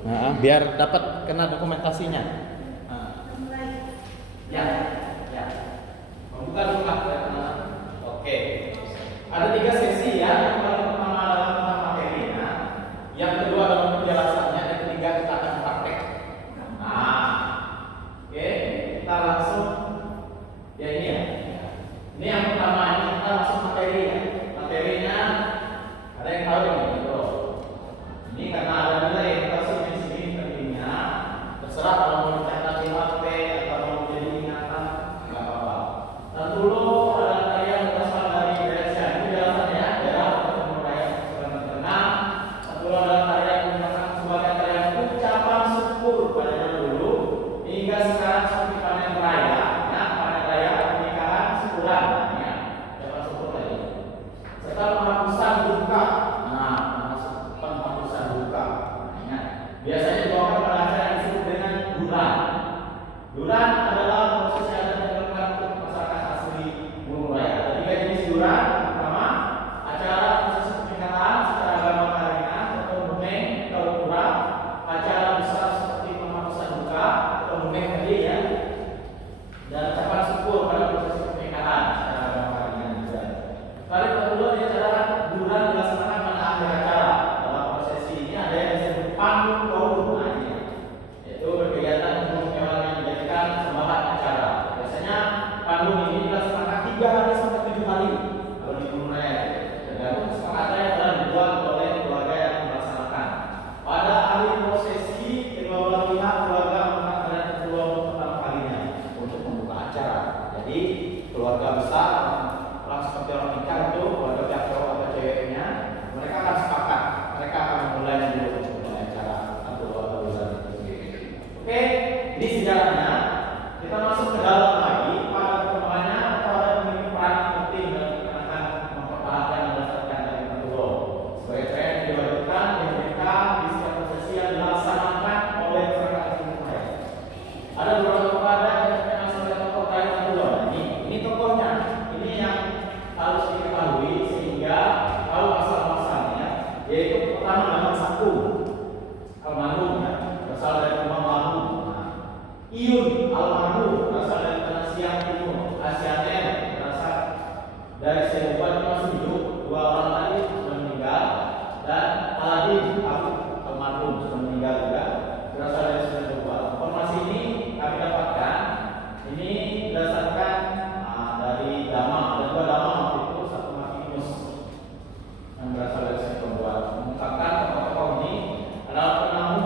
Nah, biar dapat kena dokumentasinya. Nah. Ya, ya. Bukan bukan. Nah, oke. Ada 3 sesi ya. Yang pertama adalah tentang materinya, yang kedua adalah penjelasannya, yang ketiga kita akan praktek. Nah, oke. Kita langsung ya ini ya. Ini yang pertama, ini kita langsung materi ya. Materinya ada yang tahu ini, betul. Ini karena ada nilai kita sini sini tadinya. Terserah kalau mau dicatat di HP atau mau jadi ingatan, nggak apa-apa. Dan dulu ada tarian berasal dari Indonesia. Ini penjelasannya adalah pemudaian sedang berenang. Dan dulu ada tarian menggunakan sebagai tarian ucapan syukur pada zaman dulu hingga sekarang seperti panen raya. Ya, panen raya pernikahan syukuran. Ya, ucapan syukur tadi. Serta penghapusan duka. Nah, penghapusan duka. Ya. Biasanya dibawakan pada acara yang disebut dengan duran. Duran adalah proses yang dilakukan untuk masyarakat asli Gunung Raya. Ada 3 jenis duran. Pertama, acara proses pernikahan secara agama karingan atau mungkin atau pura. Acara besar seperti penghapusan duka atau mungkin tadi ya. Dan ucapan syukur pada proses pernikahan secara agama karingan juga. Kali kedua di acara duran dilaksanakan pada akhir acara. Dalam prosesi ini ada yang disebut panggung kaum. Nah, ini yaitu berkegiatan untuk hewan yang dijadikan sembahan acara. Biasanya panggung ini dilaksanakan 3 hari sampai 7 hari kalau di Gunung Raya. Tergantung kesepakatannya adalah dibuat oleh keluarga yang melaksanakan. Pada akhir prosesi, kedua belah pihak keluarga mengangkat kedua untuk pertama kalinya untuk membuka acara. Jadi keluarga besar orang seperti orang nikah itu keluarga pihak cowok atau ceweknya, mereka akan sepakat, mereka akan memulai dulu untuk memulai acara atau bulan itu. Oke, ini sejarahnya. Kita masuk ke dalam lagi pada perkembangannya atau ada memiliki peran penting dalam akan mempertahankan dan melestarikan dari Maduro sebagai tren yang diwajibkan di Amerika di setiap prosesi yang dilaksanakan oleh masyarakat Gunung Raya. Ada beberapa tokoh adat yang terkenal sebagai tokoh tari Maduro. Ini tokohnya, ini yang harus diketahui sehingga tahu asal-asalnya, yaitu pertama nama Saku almarhum ya, berasal dari rumah Lampung. Iyun almarhum berasal dari tanah Siang Timur. Asianen berasal dari Sebuah yang masih hidup. 2 orang tadi sudah meninggal. Dan Aladin almarhum sudah meninggal juga, berasal dari Sebuah. Informasi ini kami dapatkan ini berdasarkan dari Damang. Ada 2 Damang waktu itu, satu Makimus yang berasal dari Sebuah. Mengungkapkan tokoh-tokoh ini adalah penamu.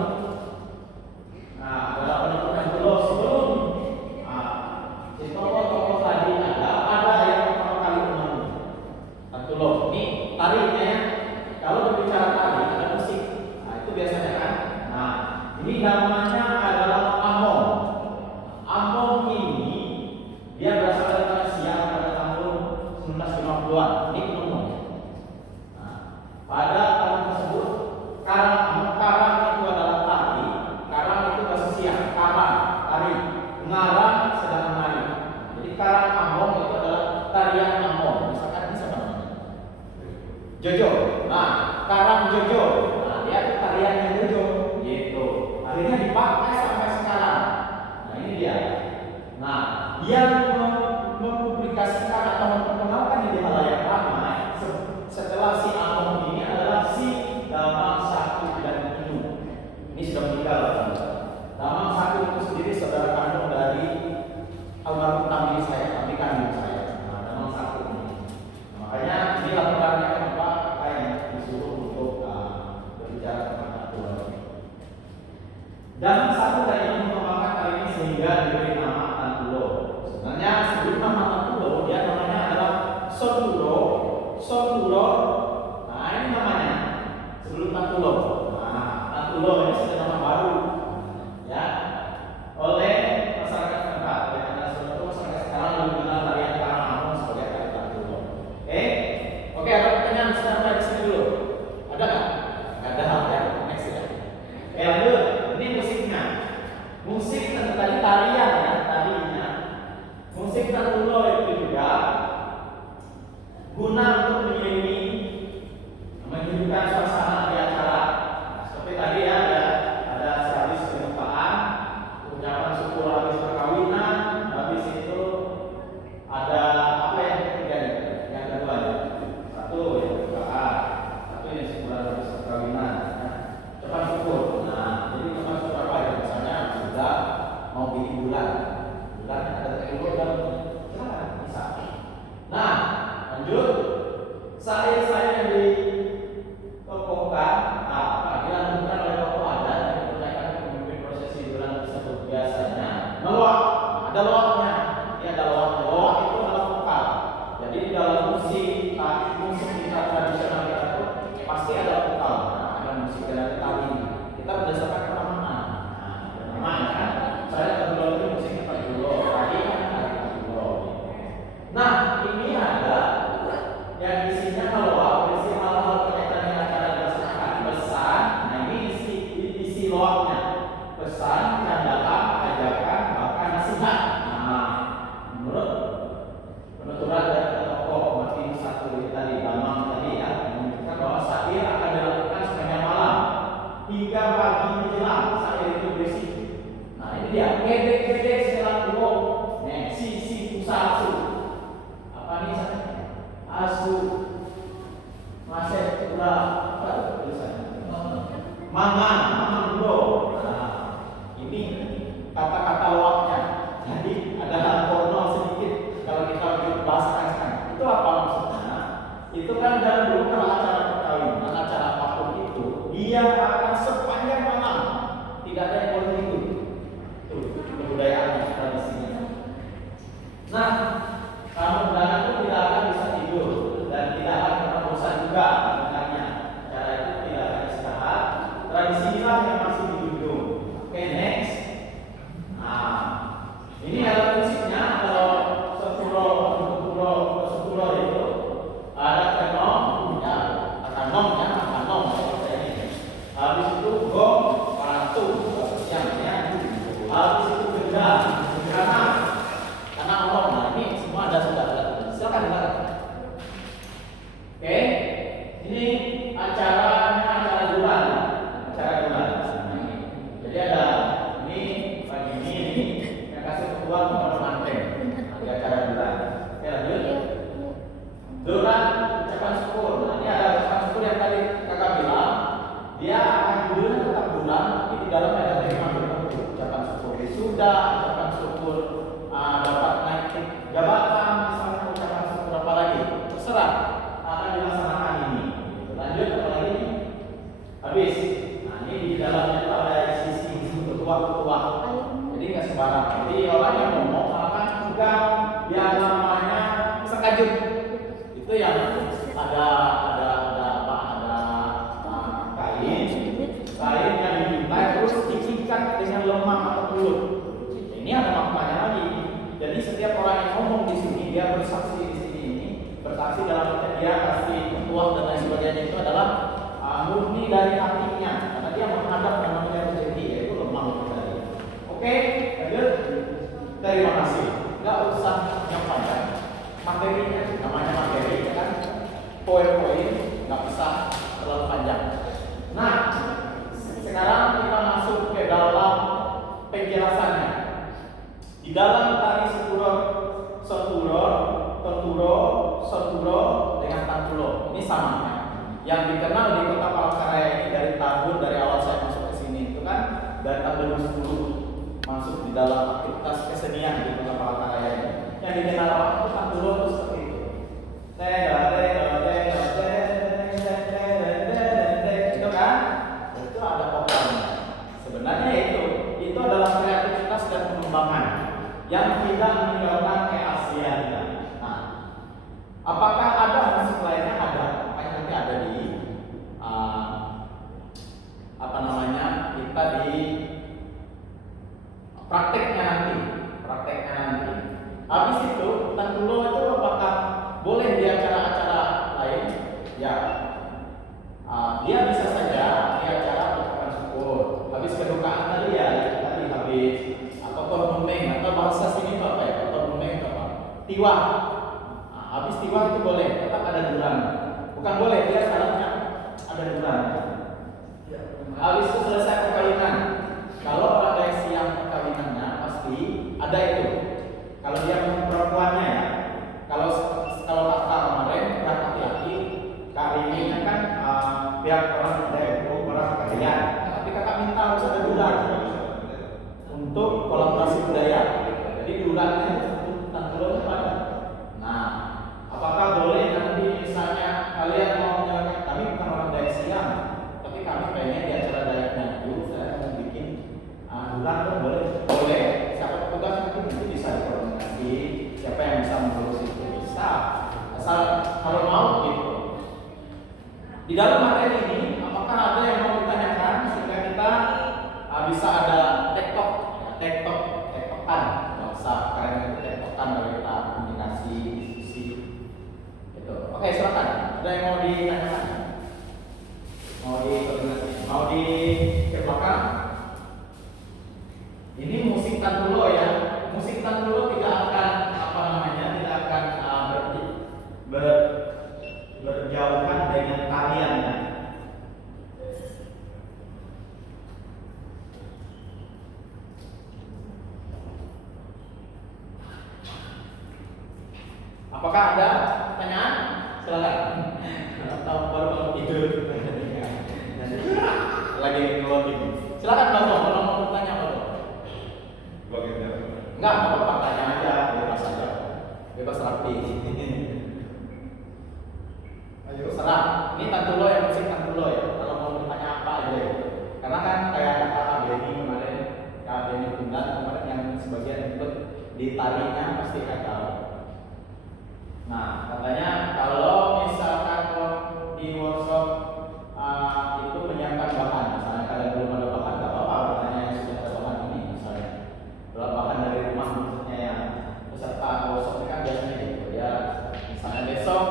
Nah, adalah penamu yang belum sebelum si tokoh-tokoh tadi ada yang pertama kali penamu. Tentu loh, ini tarinya ya. Kalau berbicara tari ada musik. Nah, itu biasanya kan. Nah, ini namanya adalah Among. Among ini dia berasal dari tanah Siang pada tahun 1950-an. Ini penemu. Nah, pada tahun tersebut karang itu adalah tari. Karang itu bahasa Siang. Karang, tari. Ngarang sedang menari. Jadi karang Among itu adalah tarian Among. Misalkan ini sama namanya Jojo. Nah, karang Jojo. Nah, dia itu tariannya Jojo. Gitu. Akhirnya dipakai sampai sekarang. Nah, ini dia. Nah, yang mempublikasikan atau memperkenalkan di halayak ramai setelah si Among ini adalah si Damang Saku dan Inu. Ini sudah meninggal. Damang Saku itu sendiri saudara kandung dari almarhum kami kandung saya. Nah, Damang Saku ini. Makanya ini laporannya kenapa yang disuruh untuk berbicara tentang aturan. Damang Saku dan Inu mengembangkan kali ini sehingga diberi nama Tantulo. Sebenarnya sebelum nama Tantulo dia namanya adalah Sontulo. Nah, ini namanya sebelum Tantulo. Nah, Tantulo ini sudah nama baru ya oleh masyarakat setempat. Oleh karena suatu masyarakat sekarang lebih mengenal tarian karang Among sebagai tarian Tantulo. Oke, ada pertanyaan sekarang di sini dulu. Ada nggak? Nggak ada hal ya. Next ya. Lanjut. Ini musiknya. Musik tadi tarian ya, tadinya. Musik Tantulo itu juga guna untuk menghidupkan suasana di acara. Seperti tadi ya, ada loaknya. Pesan, candaan, ajakan, bahkan nasihat. Nah, menurut penuturan dari tokoh Mati satu tadi, Damang tadi ya, menunjukkan bahwa syair akan dilakukan sepanjang malam hingga pagi menjelang. Syair itu berisi. Nah, ini dia. Kede selat dulu. Nih, si pusasu. Apa nih? Asu. Masih pula apa tulisannya? Mangan dulu. Nah, ini kata-kata loaknya. Jadi ada formal sedikit kalau kita bahas sekarang. Itu apa maksudnya? Itu kan dalam dulu kalau acara perkawinan, acara apapun itu, dia akan sepanjang malam, tidak ada yang boleh tidur. Itu kebudayaan tradisinya. Nah, tamu undangan itu tidak akan bisa tidur dan tidak akan pernah bosan juga mendengarnya. Cara itu tidak akan istirahat. Tradisi inilah yang masih dijunjung. Oke, next. Nah, ini adalah prinsipnya. Kalau sepuro itu ada kanom ya. Habis itu gong, ratu, siangnya. Habis itu gendang, karena orang. Nah, ini semua ada sudah. Silakan. Oke, ini acara bulan. Jadi ada ini pagi ini yang kasih ketua kepada manten di acara bulan. Oke, lanjut. Duran ucapan syukur. Nah, ini ada ucapan syukur yang tadi kakak bilang. Dia akan judulnya tetap bulan, tapi di dalamnya ada tema tertentu. Ucapan syukur sudah, ucapan syukur dapat naik jabatan, misalnya ucapan syukur apa lagi, terserah akan dilaksanakan ini. Lanjut apa lagi? Habis. Nah, ini di dalamnya itu ada sisi ketua. Jadi nggak sembarang. Jadi orang yang ngomong akan pegang yang namanya sekajut. Itu yang ada kain yang dibintai terus diikat dengan lemah atau pelut. Ini ada maknanya lagi. Jadi setiap orang yang ngomong di sini, dia bersaksi di sini ini, bersaksi dalam arti dia kasih petuah dan lain sebagainya itu adalah murni dari hatinya, karena dia menghadap yang namanya terjadi, yaitu lemah tadi. Oke, lanjut. Terima kasih. Nggak usah yang panjang. Materinya, namanya materi kan, poin-poin nggak usah terlalu panjang. Nah, sekarang kita masuk ke dalam penjelasannya. Di dalam tari Soturo dengan Tantulo ini sama. Yang dikenal di Kota Palangkaraya ini dari awal saya masuk ke sini itu kan dari tahun 2010 masuk di dalam aktivitas kesenian di Kota Palangkaraya ini. Yang dikenal apa itu Tantulo itu seperti itu. Itu kan? Itu ada vokalnya. Sebenarnya itu adalah kreativitas dan pengembangan yang tidak meninggalkan keaslian. Nah, apakah ada musik lainnya? Ada. Makanya nanti ada di kita di prakteknya nanti. Habis itu Tantulo itu apakah boleh di acara-acara lain? Ya. Dia bisa saja di acara ucapan syukur. Habis kedukaan tadi ya, tadi habis atau kornumeng atau bahasa sini apa ya? Kornumeng apa? Tiwah. Nah, habis tiwah itu boleh, tetap ada duran. Bukan boleh, dia syaratnya ada duran. Habis itu selesai perkawinan. Kalau ada siang perkawinannya pasti ada itu. Kalau dia perempuannya ya. Kalau kakak kemarin kakak laki-laki, kak ini kan pihak orang kaya. Tapi kakak minta harus ada duran untuk kolaborasi budaya. Jadi durannya itu Tantulo ada. Nah, apakah boleh nanti misalnya kalian mau menjalankan, kami bukan orang Dayak siang, tapi kami pengen di acara Dayaknya dulu saya mau bikin duran tuh boleh. Siapa petugas itu bisa dikoordinasi, siapa yang bisa mengurus itu bisa. Asal kalau mau gitu. Di dalam materi ini, apakah ada yang mau ditanyakan sehingga kita bisa ada tektokan, nggak usah karena itu tektokan dari kita komunikasi, diskusi, gitu. Oke, silakan. Ada yang mau ditanyakan? Mau di koordinasi? Mau di ke belakang? Apakah ada pertanyaan? Silakan. Atau baru bangun tidur? Lagi ngeloading. Silakan Bang, kalau mau bertanya apa? Enggak, mau tanya aja, bebas aja. Bebas rapi. Ayo serah. Ini Tantulo yang musik Tantulo ya. Kalau mau bertanya apa aja. Karena kan kayak Kak Benny kemarin, Kak Benny Tunggal kemarin yang sebagian ikut di tarinya pasti kan tahu. Nah, katanya kalau misalkan di workshop itu menyiapkan bahan, misalnya kalian belum ada bahan, nggak apa-apa bertanya yang sudah ada bahan ini, misalnya kalau bahan dari rumah maksudnya yang peserta workshop ini kan biasanya gitu ya. Misalnya besok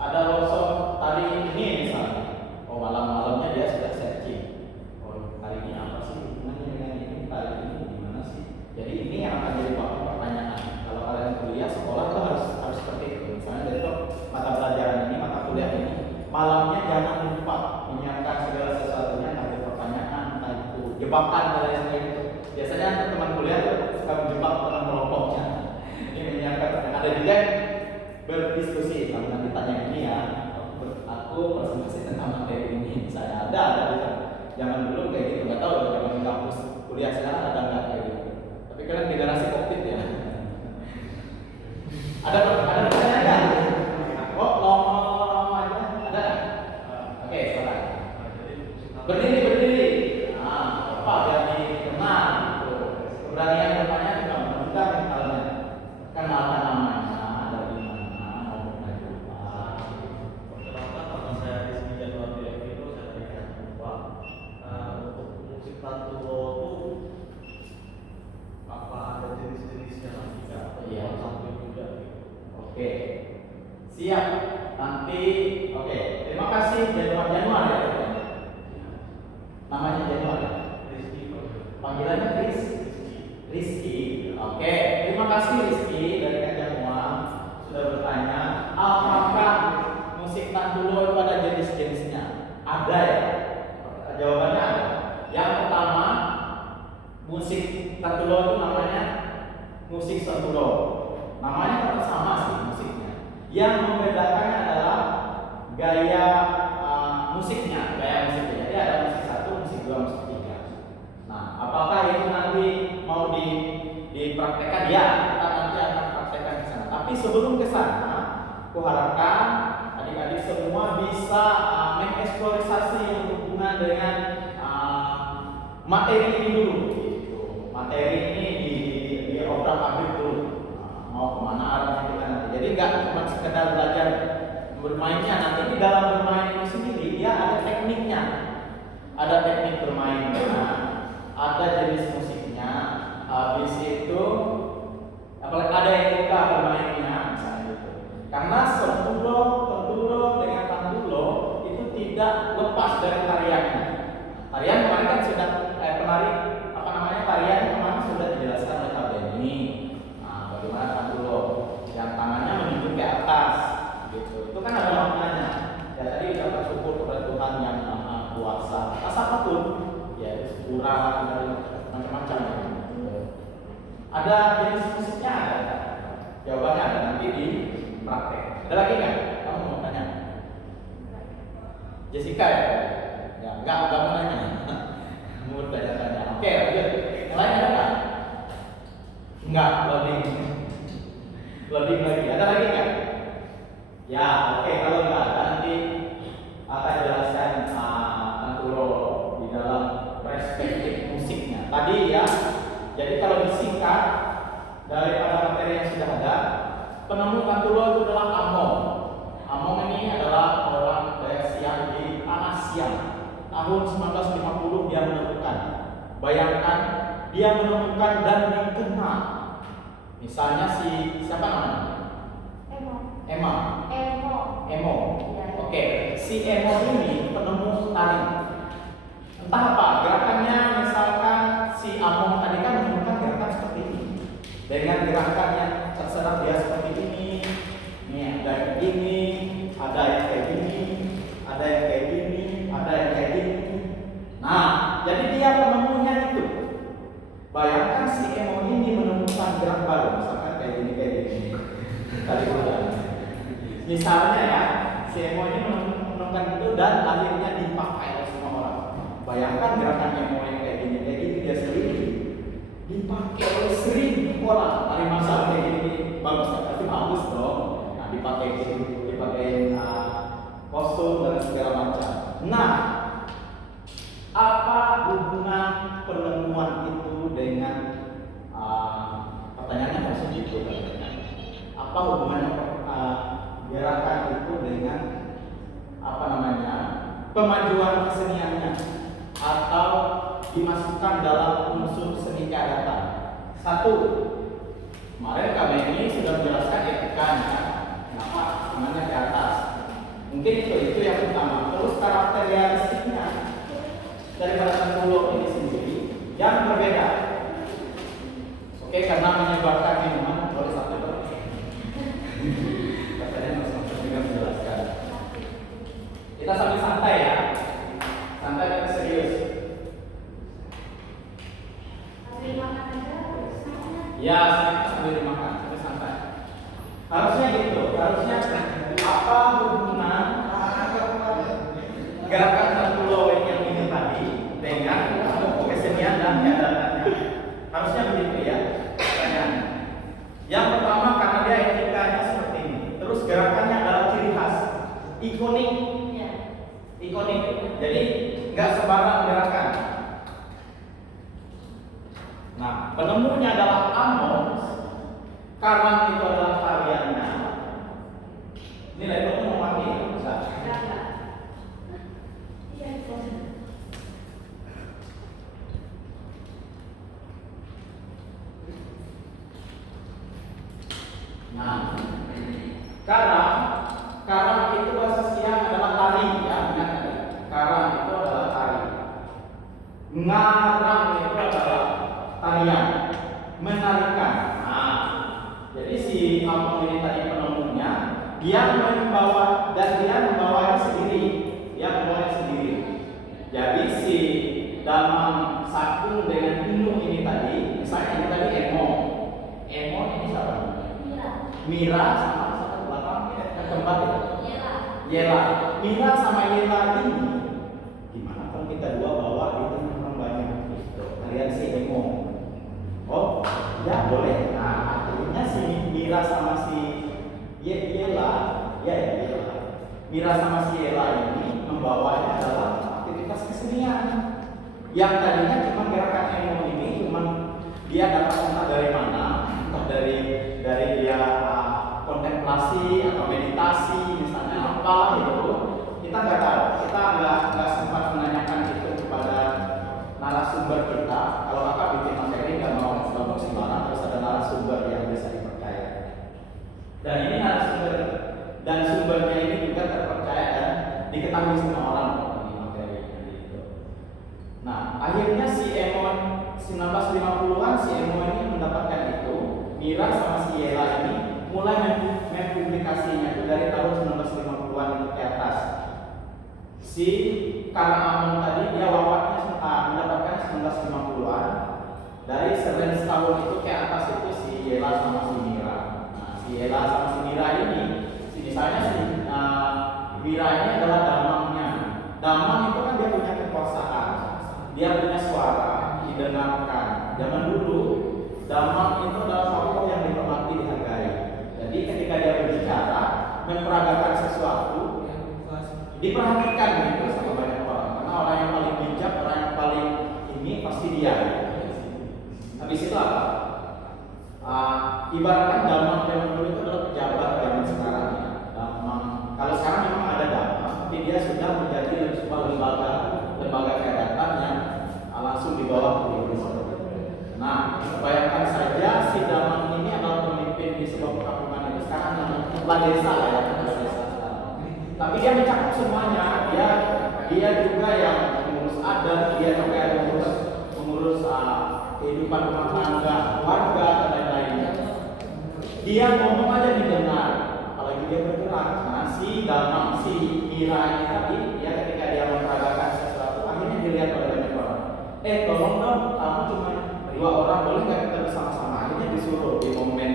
ada workshop tari ini misalnya, oh malam-malamnya dia sudah searching, oh tari ini apa sih hubungannya dengan ini, tari ini gimana sih? Jadi ini yang akan jadi bahan pertanyaan. Kalau kalian kuliah sekolah tuh harus seperti itu. Misalnya besok mata pelajaran ini, mata kuliah ini, malamnya jangan lupa menyiapkan segala sesuatunya, ada pertanyaan, entah itu jebakan dan lain sebagainya. Biasanya teman kuliah tuh suka menjebak teman kelompoknya. Ini menyiapkan pertanyaan. Ada juga yang berdiskusi, kalau nanti tanya ini ya, aku presentasi tentang materi ini. Saya ada bisa. Jangan dulu kayak gitu, nggak tahu zaman di kampus kuliah sekarang ada nggak kayak gitu. Tapi kalian generasi COVID ya. Ada pertanyaan nggak? Oh, lama aja. Ada nggak? Oke, silakan. Berdiri. Nah, apa biar dikenal gitu. Keberanian bertanya juga menentukan misalnya. Kenalkan namanya, dari mana, mau bertanya apa. Rata-rata karena saya di sini Januari itu saya berikan uang untuk musik Tantulo itu apa ada jenis-jenisnya lagi kan? Iya. Sampai juga. Oke, siap. Nanti, oke. Terima kasih Januar ya. Namanya Januar ya. Panggilannya Rizky. Oke, terima kasih Rizky dari Kak Januar sudah bertanya apakah musik Tantulo itu ada jenis-jenisnya? Ada ya. Jawabannya ada. Yang pertama, musik Tantulo itu namanya musik Tantulo. Namanya tetap sama sih musiknya. Yang membedakannya adalah gaya musiknya. Jadi ada musik 1, musik 2, musik 3. Nah, apakah itu nanti mau dipraktekkan? Ya, kita nanti akan praktekkan ke sana. Tapi sebelum ke sana, aku harapkan adik-adik semua bisa mengeksplorasi yang berhubungan dengan materi ini dulu. Gitu. Materi ini di obrak-abrik dulu. Mau kemana arahnya kita nanti. Jadi nggak cuma sekedar belajar bermainnya, nanti di dalam bermain itu sendiri dia ada tekniknya, ada teknik bermainnya, ada jenis musiknya, habis itu apalagi ada etika bermainnya misalnya gitu. Karena Tantulo dengan Tantulo itu tidak lepas dari tariannya. Tarian kemarin kan sudah penari tarian kemarin sudah dijelaskan oleh Kak Benny. Bagaimana Tantulo yang tangannya menunjuk ke atas gitu. Itu kan ada maknanya. Ya tadi kita bersyukur kepada Tuhan yang Maha Kuasa atas apapun, ya itu pura dan macam-macam. Ada jenis musiknya ada. Jawabannya ada nanti di praktek. Ada lagi nggak? Kamu mau tanya? Jessica ya? Ya enggak mau nanya. Mau tanya-tanya. Oke, lanjut. Yang lain ada nggak? Enggak, loading lagi. Ada lagi nggak? Ya, oke. Kalau nggak ada nanti akan jelaskan Tantulo di dalam perspektif musiknya. Tadi ya, jadi kalau disingkat daripada materi yang sudah ada, penemu Tantulo itu adalah Among. Among ini adalah orang Persia di tanah Siam. Tahun 1950 dia menemukan. Bayangkan dia menemukan dan dikenal. Misalnya siapa namanya? Emo. Oke, si Emo ini penemu tari. Entah apa gerakannya, misalkan si Among tadi kan menemukan gerakan seperti ini. Dengan gerakannya terserah dia seperti ini. Nih ada yang gini, ada yang kayak gini, ada yang kayak gini, ada yang kayak gini. Nah, jadi dia penemunya itu. Bayangkan si Emo ini menemukan gerak baru, misalkan kayak gini. Tadi udah. Misalnya ya, si emo ini menemukan itu dan akhirnya dipakai oleh semua orang. Bayangkan gerakan emo yang kayak gini dia sendiri dipakai oleh 1000 orang. Hari masa kayak gini bagus kan? Pasti bagus dong. Nah, dipakai kostum dan segala macam. Nah, apa hubungan penemuan itu dengan pertanyaannya maksud itu? Apa hubungannya gerakan itu dengan kemajuan keseniannya atau dimasukkan dalam unsur seni keadathan? Satu, kemarin kami ini sudah menjelaskan etikanya, kenapa gimana ke atas. Mungkin itu yang pertama. Terus karakteristiknya daripada Tengkulok ini sendiri yang berbeda. Oke, karena menyebarkan minuman boleh satu katanya masing-masing juga menjelaskan. Kita sambil santai ya, santai dan serius. Ya, sambil dimakan, sambil santai. Harusnya gitu, harusnya apa hubungan gerakan Tengkulok yang ini tadi dengan kesenian dan keadathannya? Harusnya begitu ya. Yang pertama karena dia etikanya seperti ini. Terus gerakannya adalah ciri khas, ikonik. Jadi nggak sembarang gerakan. Nah, penemunya adalah Amos. Karang itu adalah tariannya. Ini laptopnya mau mati, bisa? Nah, karang itu bahasa Siang adalah tari, ya, ingat tadi. Karang itu adalah tari. Ngarang itu adalah tarian, menarikan. Nah, jadi si Amos ini tadi penemunya, dia membawanya sendiri, Jadi si Damang Sakung dengan Gunung ini tadi, misalnya ini tadi Emo ini siapa? Mira sama satu belakang keempat itu. Yela. Mira sama Yela ini gimana kalau kita dua bawa itu memang banyak gitu. Kalian si Emo. Oh, ya boleh. Nah, akhirnya si Mira sama si Yela. Mira sama si Yela ini membawanya adalah aktivitas kesenian. Yang tadinya cuma gerakan Emo ini cuma dia dapat entah dari mana, entah dari dia kontemplasi atau meditasi misalnya apa gitu, kita nggak tahu, kita nggak sempat menanyakan itu kepada narasumber kita. Kalau kakak bikin materi nggak mau ngomong sembarang, harus ada narasumber yang bisa dipercaya. Dan ini narasumber dan sumbernya ini juga terpercaya dan diketahui semua orang di materi gitu. Nah, akhirnya si Emon 1950-an si Emon ini mendapatkan itu. Mira sama si Yela ini mulai mempublikasinya itu dari tahun 1950-an itu ke atas. Si Kang Amon tadi dia wafatnya mendapatkan 1950-an. Dari selang setahun itu ke atas itu si Yela sama si Mira. Nah, si Yela sama si Mira ini, misalnya si Mira ini adalah damangnya. Damang itu kan dia punya kekuasaan, dia punya suara, didengarkan. Zaman dulu damang itu adalah tokoh yang dihormati, dihargai. Jadi ketika dia berbicara, memperagakan sesuatu, diperhatikan gitu sama banyak orang. Karena orang yang paling bijak, orang yang paling ini pasti dia. Habis itu apa? Ibaratkan damang zaman dulu itu adalah pejabat zaman sekarang ya. Damang. Kalau sekarang memang ada damang, tapi dia sudah menjadi sebuah lembaga keadathan yang langsung di bawah Indonesia. Nah, bayangkan saja si Damang ini adalah pemimpin di sebuah perkampungan itu sekarang namanya kepala desa ya, tapi dia mencakup semuanya. Dia juga yang mengurus adat, dia juga yang mengurus kehidupan rumah tangga, warga dan lain-lainnya. Dia ngomong aja didengar, apalagi dia bergerak. Nah, si Damang, si Mira ini tadi, dia ketika dia memperagakan sesuatu, akhirnya dilihat oleh banyak orang. Tolong dong, kamu cuma 2 orang, boleh nggak kita bersama-sama? Akhirnya disuruh di momen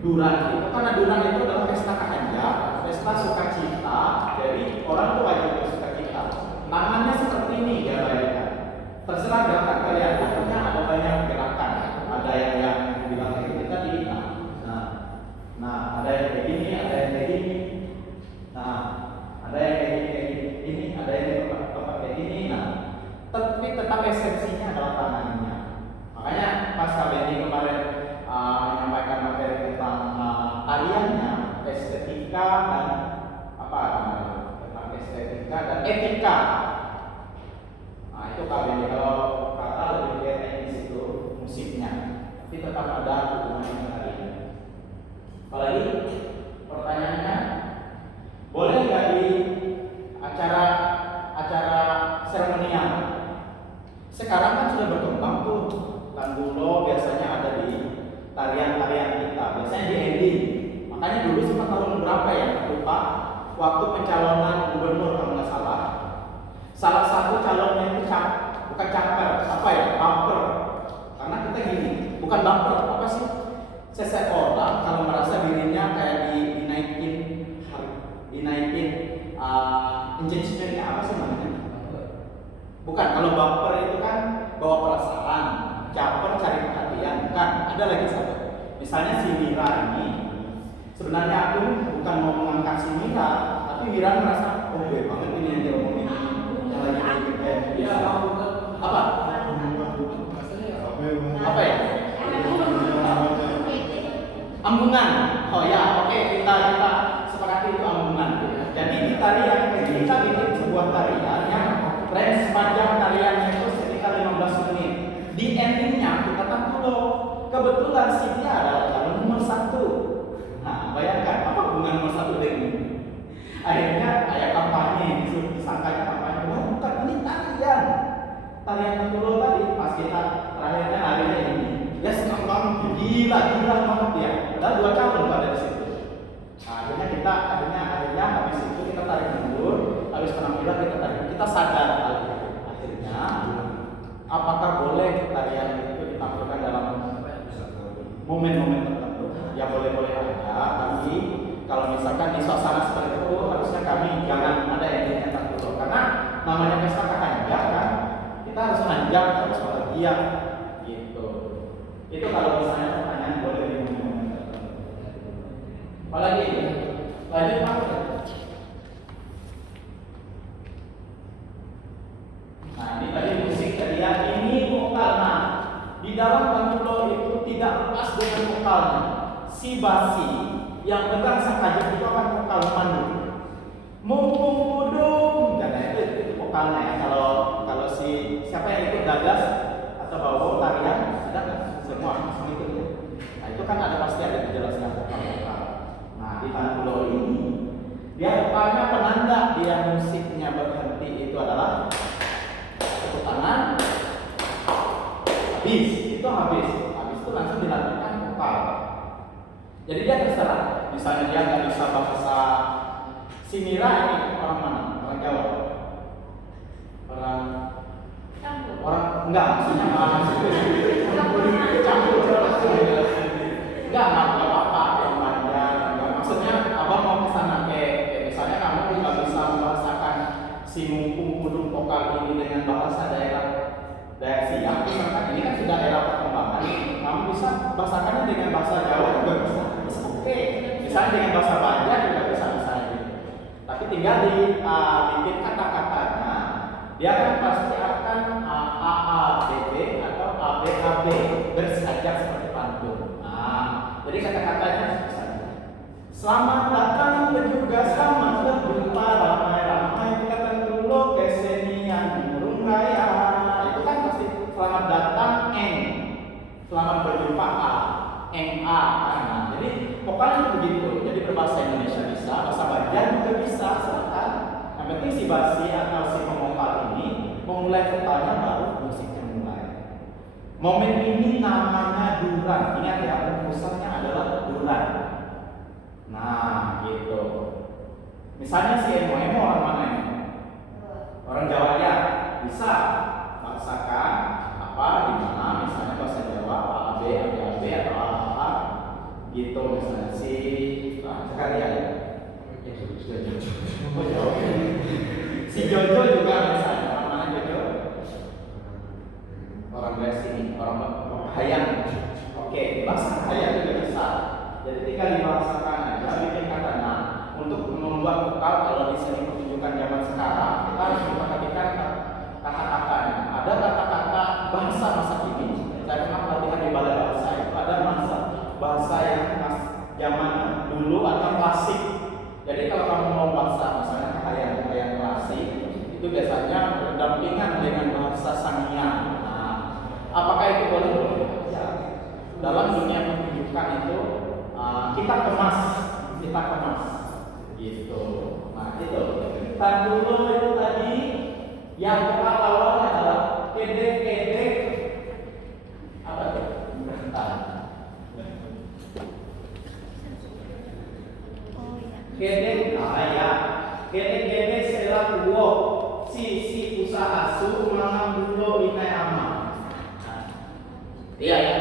Duran itu karena Duran itu adalah pesta kanja, pesta sukacita, jadi orang tuh wajib bersukacita. Namanya seperti ini ya bayangkan. Terserah gerakan kalian, pokoknya ada banyak gerakan. Ada yang bilang kita di nah ada yang kayak gini, ada yang kayak gini. Nah, ada yang kayak gini, ada yang kayak gini. Nah, tapi tetap esensinya adalah tangannya. Makanya pas KBD kemarin menyampaikan materi tentang tariannya, estetika dan apa namanya? Tentang estetika dan etika. Nah, itu KBD kalau kata lebih ke teknis itu musiknya, tapi tetap ada hubungannya dengan tarian. Apalagi pertanyaannya, boleh nggak di acara seremonial? Sekarang kan sudah berkembang tuh, tandulo biasanya ada di tarian-tarian kita, biasanya di ending. Makanya dulu sempat tahun berapa ya, lupa, waktu pencalonan gubernur kalau nggak salah, salah satu calonnya itu bukan caper, apa ya, bumper. Karena kita gini, bukan bumper, apa sih? Seseorang kalau merasa dirinya kayak dinaikin engagementnya apa sih namanya? Bukan, kalau bumper itu kan bawa perasaan, caper cari perhatian, bukan, ada lagi satu. Misalnya si Mira ini, sebenarnya aku bukan mau mengangkat si Mira, tapi Mira merasa, oh gue banget ini yang dia omongin, yang lagi dia apa? Apa ya? Ambungan. Oh ya, oke, kita sepakati itu ambungan. Jadi di tarian kita bikin sebuah tarian yang range panjang tariannya itu sekitar 15 menit. Di endingnya kita tantulo. Kebetulan si dia adalah calon nomor 1. Nah, bayangkan apa hubungan nomor 1 dengan ini? Akhirnya ayat kampanye, disangkanya kampanye. Wah, bukan, ini tarian. Tarian tantulo tadi pas kita terakhirnya harinya ini. Ya senang banget, gila banget ya. Padahal 2 calon pada di situ. Nah, akhirnya habis itu kita tarik mundur, habis penampilan kita sadar akhirnya apakah boleh tarian itu ditampilkan dalam momen-momen tertentu? Ya boleh-boleh aja, tapi kalau misalkan di suasana seperti itu harusnya kami jangan ada endingnya tertentu karena namanya pesta kanja kan, kita harus nanjak, harus bahagia gitu. Itu kalau misalnya pertanyaan boleh di momen-momen tertentu. Apalagi lanjut Pak. Nah ini tadi musik tadi ya, ini vokal. Nah di dalam tantulo itu tidak lepas dengan vokalnya. Si basi yang pegang sakajut itu akan vokal mandu. Mumpung kudung, dan itu vokalnya ya. Kalau si siapa yang ikut gagas atau bawa tarian ada nggak? Semua itu ya. Nah itu kan pasti ada dijelaskan vokal. Nah di tantulo ini dia rupanya penanda dia musiknya berhenti itu adalah tepuk tangan habis itu langsung dilakukan vokal. Jadi dia terserah, misalnya dia nggak bisa bahasa si Mira ini orang mana? Orang Jawa? Orang enggak, maksudnya campur enggak apa-apa yang panjang. Maksudnya abang mau kesana kayak misalnya kamu nggak bisa membahasakan si mumpung kudung vokal ini dengan bahasa daerah siap, misalkan ini kan sudah era perkembangan, kamu bisa bahasakannya dengan bahasa Jawa juga bisa oke. Misalnya dengan bahasa Banjar juga bisa misalnya. Tapi tinggal bikin kata-katanya, dia kan pasti akan AABB atau ABAB bersajak seperti pantun. Nah, jadi kata-katanya misalnya selamat datang berjuga selamat berjumpa ramai-ramai kita tantulo kesenian burung raya. Itu kan pasti selamat datang selamat berjumpa A. Nah, jadi vokalnya itu begitu. Jadi berbahasa Indonesia bisa, bahasa Banjar juga bisa, silakan. Yang penting si basi atau si pemokal ini memulai vokalnya baru musiknya mulai. Momen ini namanya duran. Ingat ya, pusatnya adalah duran. Nah, gitu. Misalnya si emo orang mana ini? Orang Jawa ya, bisa bahasakan apa di mana, misalnya bahasa Jawa AAB atau AA. gitu misalnya si sekalian ya sudah si Jojo juga misalnya orang mana Jojo, orang dari sini, orang Hayang. Oke, bahasa Hayang juga bisa. Jadi tinggal dibahasakan aja, bikin katanya untuk membuat vokal. Kalau di sini pertunjukan zaman sekarang, kita harus memperhatikan kata-katanya. Ada kata-kata bahasa masa kini. Saya pernah pelatihan di balai bahasa itu ada bahasa yang zaman dulu atau klasik. Jadi kalau kamu mau bahasa misalnya yang klasik itu biasanya berdampingan dengan bahasa Sangiang. Nah, apakah itu boleh? Ya. Dalam dunia pertunjukan itu kita kemas gitu. Nah itu tandulo itu tadi yang kita lawan adalah kedek apa tuh? Kedek kedek setelah kuwo si usaha su mangan dulo inai ama. Iya ya.